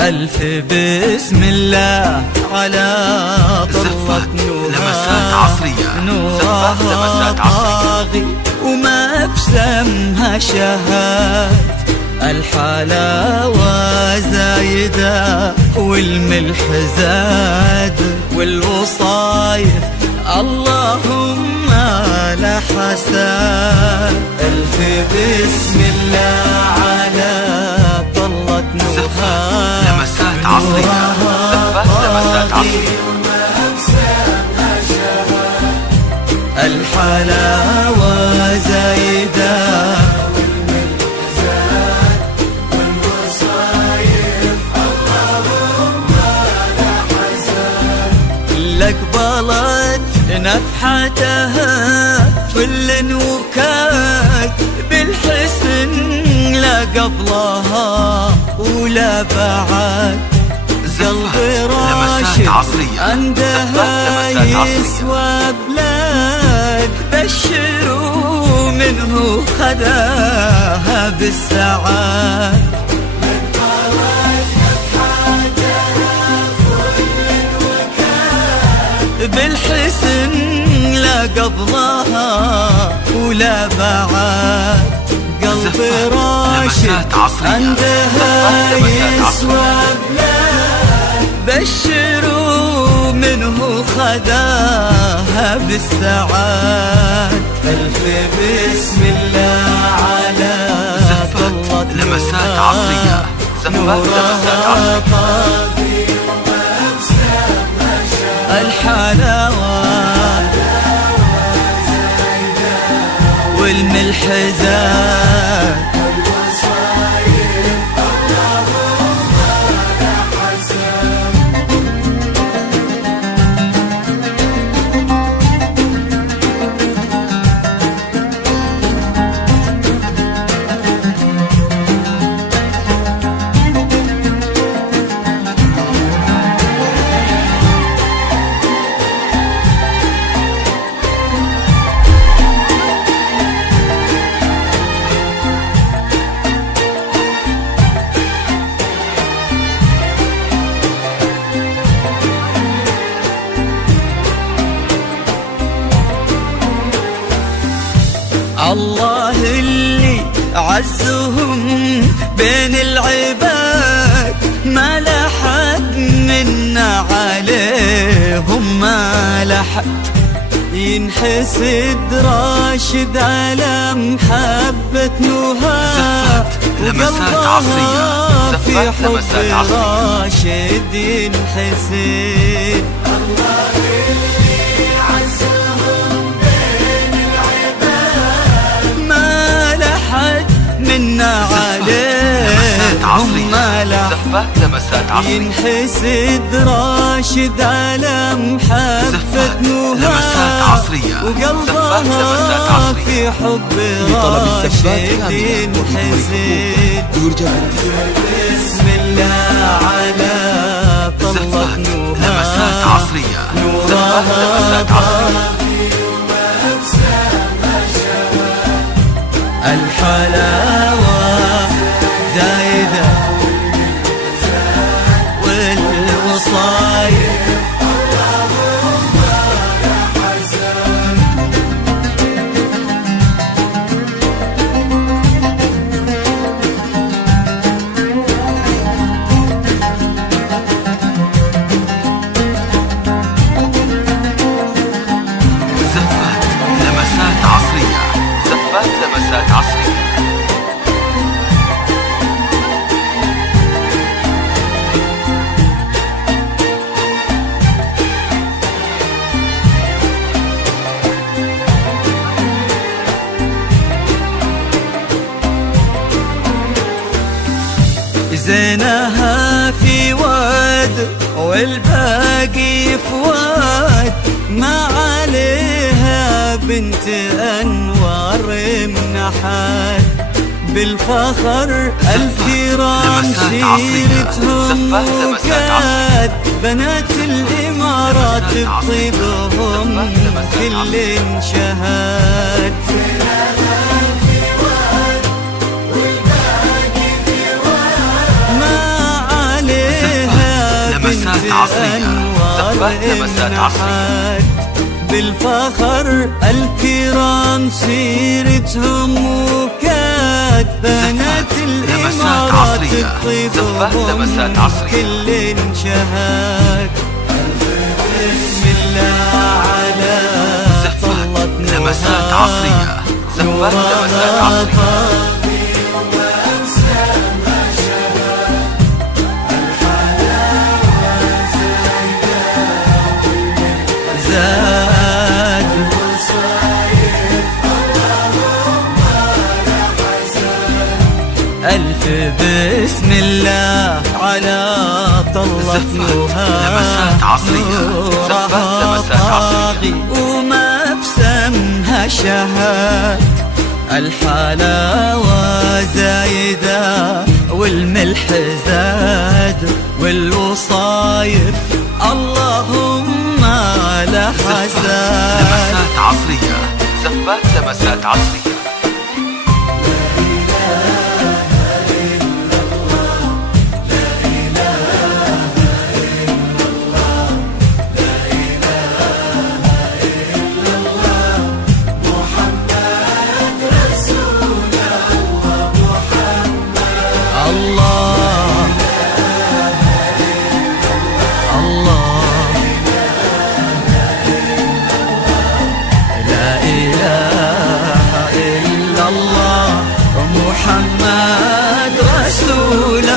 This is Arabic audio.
ألف بسم الله على طلة نورها طاغي وما بسمها شهاد. الحلاوة زايدة والملح زاد والوصايف اللهم لا حساد. ألف بسم الله على طلة نورها طاغي وما بسمها شهاد. الحلاوة زايدة قبلت نفحتها فل وكاد بالحسن لا قبلها ولا بعد. قلبي راشد عندها يسوى بلاد بشروا منه خذاها بالسعاد. بالحسن لا قبلها ولا بعد. قلبي راشد عندها يسوى بلاد بشروا منه خذاها بالسعاد. ألف بسم الله على طلة لمسات عصرية نورها طاغي الحلاوة والملح زاد الله اللي عزهم بين العباد ما لحد منا عليهم ما لحد. ينحسد راشد على محبة نهى وقلبها في حب راشد ينحسد. الله اللي عزهم بين العباد ما لحد منا عليهم ما لحد. ينحسد راشد على محبة نهى وقلبها في حب راشد ينحسد. بسم الله على طلة نورها طاغي وما بسمها شهاد. الحلاوة زايدة والوصايف اللهم لا حساد. زفات لمسات عصرية زفات لمسات عصرية. زينها في واد والباقي فواد ما عليها بنت أنوار منحات. بالفخر الكرام سيرتهم وكاد بنات الإمارات بطيبهم كل شهاد. ما عليها عصرية. زفات لمسات عصرية. بالفخر الكرام سيرتهم وكاد بنات الإمارات طيبهم كل شهاد. بسم الله على زفات لمسات عصرية. زفات لمسات عصرية. ألف بسم الله على طلة نورها طاغي وما بسمها شهاد. الحلاوة زايدة والملح زاد والوصايف اللهم لا حساد. لمسات عصرية. زفات لمسات عصرية. محمد رسول